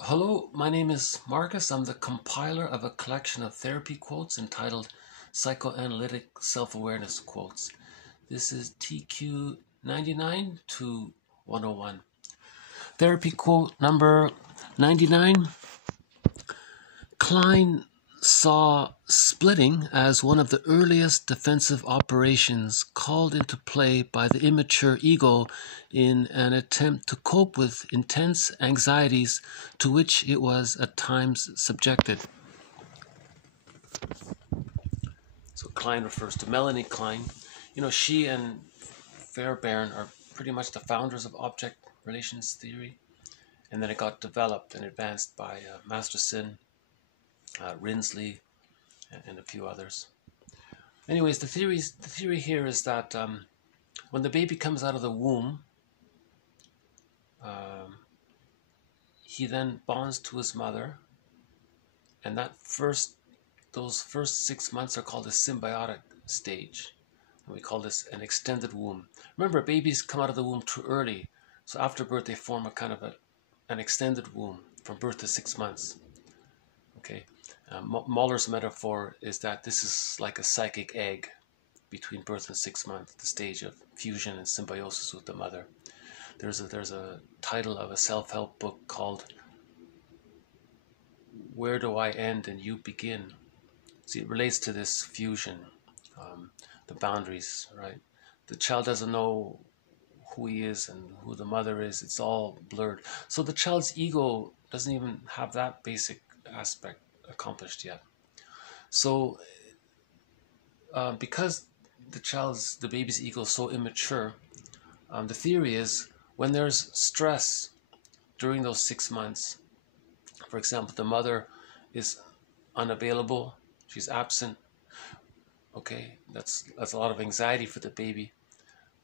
Hello, my name is Marcus. I'm the compiler of a collection of therapy quotes entitled Psychoanalytic Self-Awareness Quotes. This is TQ 99 to 101. Therapy quote number 99. Klein saw splitting as one of the earliest defensive operations called into play by the immature ego in an attempt to cope with intense anxieties to which it was at times subjected. So Klein refers to Melanie Klein. She and Fairbairn are pretty much the founders of object relations theory, and then it got developed and advanced by Masterson, Rinsley, and a few others. Anyways, the theory here is that when the baby comes out of the womb, um, he then bonds to his mother, and those first 6 months are called the symbiotic stage. And we call this an extended womb. Remember, babies come out of the womb too early, so after birth they form a kind of an extended womb from birth to 6 months. Okay, Mahler's metaphor is that this is like a psychic egg between birth and 6 months, the stage of fusion and symbiosis with the mother. There's a title of a self-help book called "Where Do I End and You Begin?" See, it relates to this fusion, the boundaries, right? The child doesn't know who he is and who the mother is. It's all blurred. So the child's ego doesn't even have that basic aspect accomplished yet. So because the baby's ego is so immature, the theory is when there's stress during those 6 months, for example, the mother is unavailable, she's absent, okay, that's a lot of anxiety for the baby.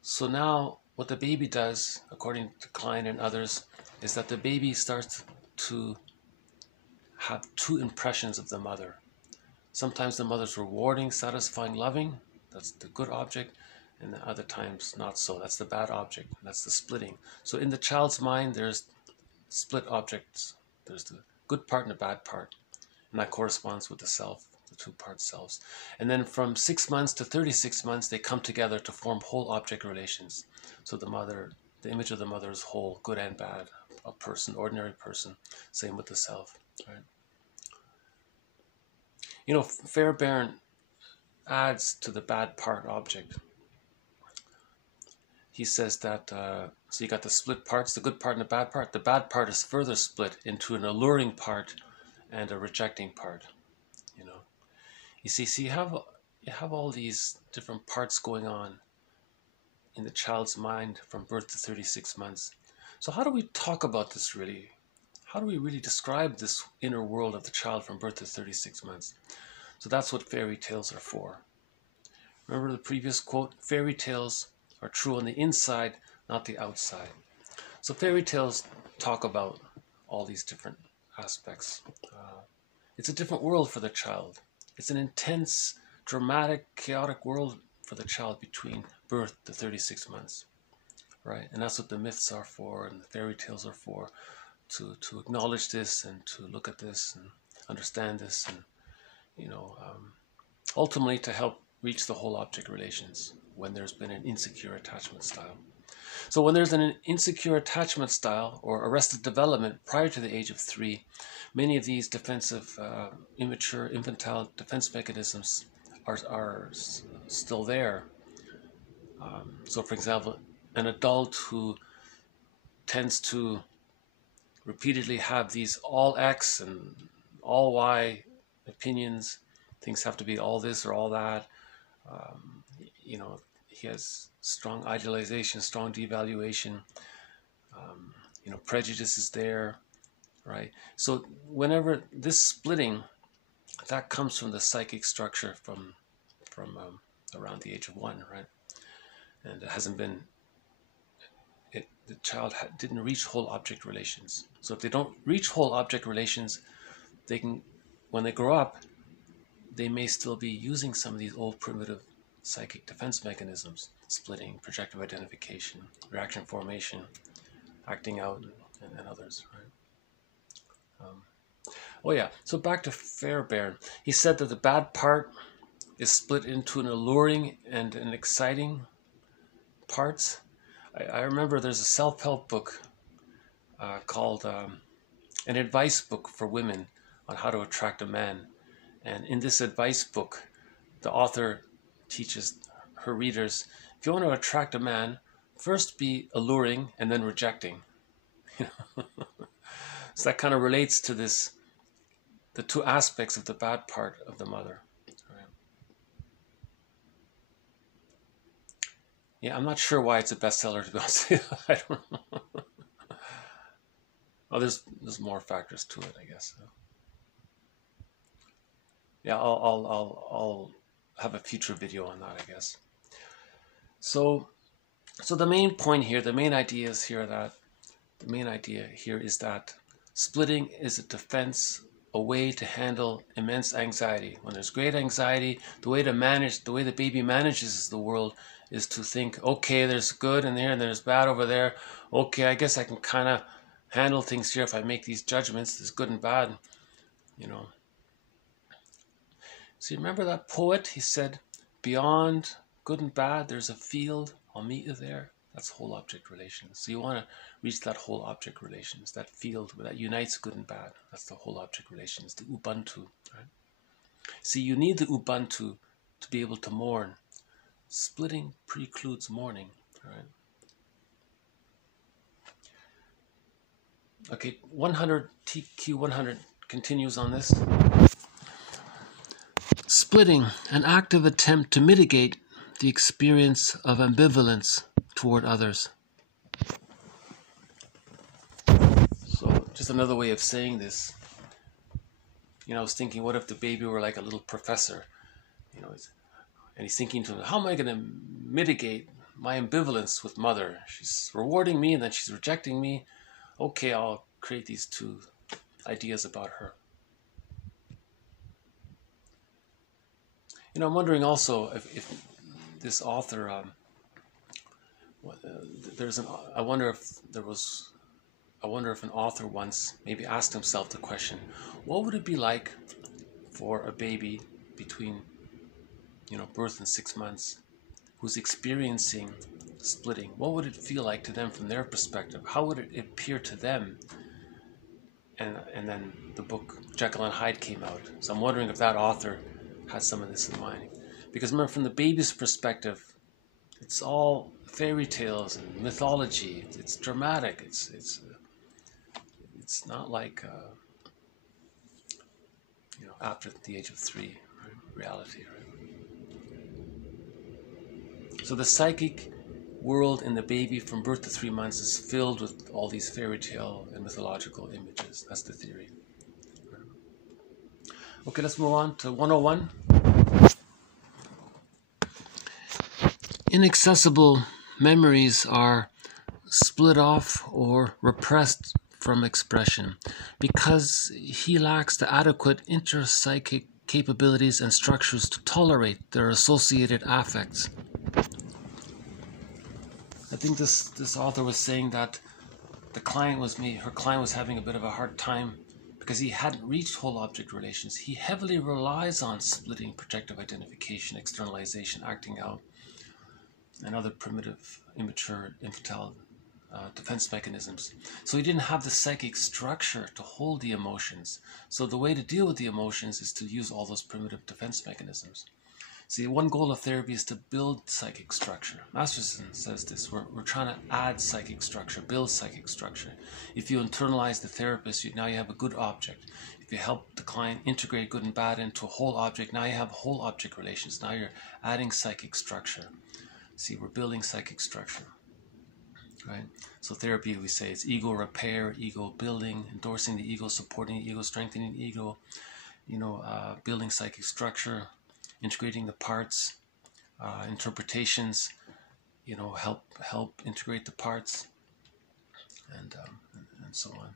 So now what the baby does, according to Klein and others, is that the baby starts to have two impressions of the mother. Sometimes the mother's rewarding, satisfying, loving, that's the good object, and other times not so, that's the bad object, that's the splitting. So in the child's mind there's split objects, there's the good part and the bad part, and that corresponds with the self, the two-part selves. And then from 6 months to 36 months they come together to form whole object relations. So the image of the mother is whole, good and bad, a person, ordinary person, same with the self, right? Fairbairn adds to the bad part object. He says that, so you got the split parts, the good part and the bad part. The bad part is further split into an alluring part and a rejecting part. You have all these different parts going on in the child's mind from birth to 36 months. So how do we talk about this really? How do we really describe this inner world of the child from birth to 36 months? So that's what fairy tales are for. Remember the previous quote, fairy tales are true on the inside, not the outside. So fairy tales talk about all these different aspects. It's a different world for the child. It's an intense, dramatic, chaotic world for the child between birth to 36 months, right? And that's what the myths are for and the fairy tales are for, to acknowledge this and to look at this and understand this and, ultimately to help reach the whole object relations when there's been an insecure attachment style. So when there's an insecure attachment style or arrested development prior to the age of 3, many of these defensive, immature, infantile defense mechanisms are still there. So for example, an adult who tends to repeatedly have these all X and all Y opinions, things have to be all this or all that, he has strong idealization, strong devaluation, prejudice is there, right? So whenever this splitting, that comes from the psychic structure from around the age of 1, right? And it hasn't been, the child didn't reach whole object relations. So if they don't reach whole object relations, they can, when they grow up, they may still be using some of these old primitive psychic defense mechanisms, splitting, projective identification, reaction formation, acting out, and others, right? Oh yeah, so back to Fairbairn. He said that the bad part is split into an alluring and an exciting parts. I remember there's a self-help book called an advice book for women on how to attract a man. And in this advice book, the author teaches her readers, if you want to attract a man, first be alluring and then rejecting. So that kind of relates to this, the two aspects of the bad part of the mother. Right? Yeah, I'm not sure why it's a bestseller, to be honest with you. I don't know. Oh, there's more factors to it, I guess. Yeah, I'll have a future video on that, I guess. So the main point here, the main idea here is that splitting is a defense, a way to handle immense anxiety. When there's great anxiety, the way the baby manages the world is to think, okay, there's good in there and there's bad over there. Okay, I guess I can kind of handle things here if I make these judgments, there's good and bad, you know. So you remember that poet? He said, beyond good and bad, there's a field. I'll meet you there. That's whole object relations. So you want to reach that whole object relations, that field that unites good and bad. That's the whole object relations, the Ubuntu. Right? See, you need the Ubuntu to be able to mourn. Splitting precludes mourning. Right? Okay, 100 TQ 100 continues on this. Splitting, an active attempt to mitigate the experience of ambivalence toward others. So, just another way of saying this. You know, I was thinking, what if the baby were like a little professor? You know, and he's thinking to him, how am I going to mitigate my ambivalence with mother? She's rewarding me and then she's rejecting me. Okay, I'll create these two ideas about her. You know, I'm wondering also if this author, I wonder if an author once maybe asked himself the question, what would it be like for a baby between, you know, birth and 6 months who's experiencing splitting? What would it feel like to them from their perspective? How would it appear to them? And then the book Jekyll and Hyde came out. So I'm wondering if that author had some of this in mind. Because remember, from the baby's perspective, it's all fairy tales and mythology. It's dramatic. It's not like you know, after the age of 3, right? Reality. Right? So the psychic world in the baby from birth to 3 months is filled with all these fairy tale and mythological images. That's the theory. Okay, let's move on to 101. Inaccessible memories are split off or repressed from expression because he lacks the adequate intrapsychic capabilities and structures to tolerate their associated affects. I think this author was saying that her client was having a bit of a hard time because he hadn't reached whole object relations. He heavily relies on splitting, projective identification, externalization, acting out, and other primitive, immature, infantile defense mechanisms. So he didn't have the psychic structure to hold the emotions. So the way to deal with the emotions is to use all those primitive defense mechanisms. See, one goal of therapy is to build psychic structure. Masterson says this, we're trying to add psychic structure, build psychic structure. If you internalize the therapist, now you have a good object. If you help the client integrate good and bad into a whole object, now you have whole object relations. Now you're adding psychic structure. See, we're building psychic structure, right? So therapy, we say, it's ego repair, ego building, endorsing the ego, supporting the ego, strengthening the ego, building psychic structure, integrating the parts, interpretations, help integrate the parts, and so on.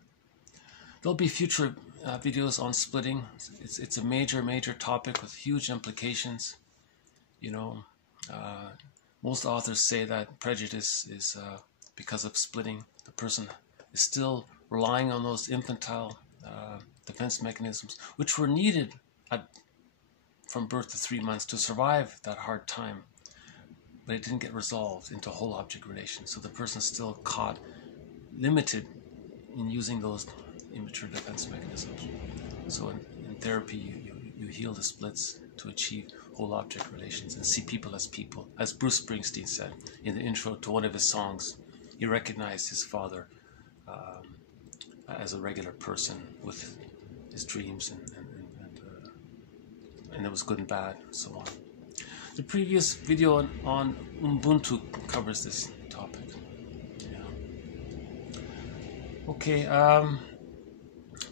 There'll be future videos on splitting. It's a major topic with huge implications. Most authors say that prejudice is because of splitting. The person is still relying on those infantile defense mechanisms, which were needed from birth to 3 months to survive that hard time, but it didn't get resolved into whole object relations. So the person's still caught, limited in using those immature defense mechanisms. So in therapy, you heal the splits to achieve whole object relations and see people. As Bruce Springsteen said in the intro to one of his songs, he recognized his father as a regular person with his dreams and it was good and bad, and so on. The previous video on Ubuntu covers this topic. Yeah. Okay,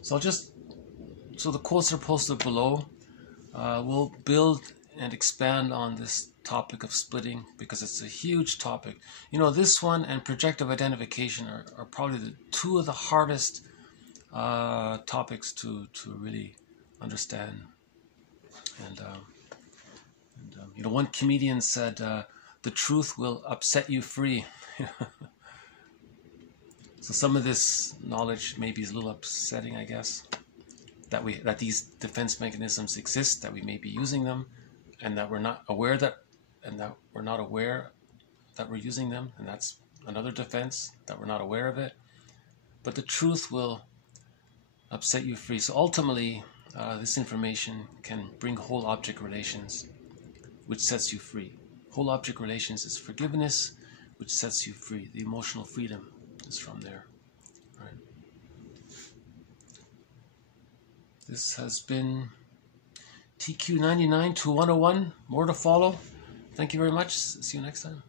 so the quotes are posted below. We'll build and expand on this topic of splitting because it's a huge topic. You know, this one and projective identification are probably the two of the hardest topics to really understand. And you know, one comedian said, the truth will upset you free. So some of this knowledge maybe is a little upsetting, I guess, that these defense mechanisms exist, that we may be using them, and that we're not aware that we're using them, and that's another defense, that we're not aware of it. But the truth will upset you free. So ultimately, this information can bring whole object relations, which sets you free. Whole object relations is forgiveness, which sets you free. The emotional freedom is from there. Right. This has been TQ 99 to 101. More to follow. Thank you very much. See you next time.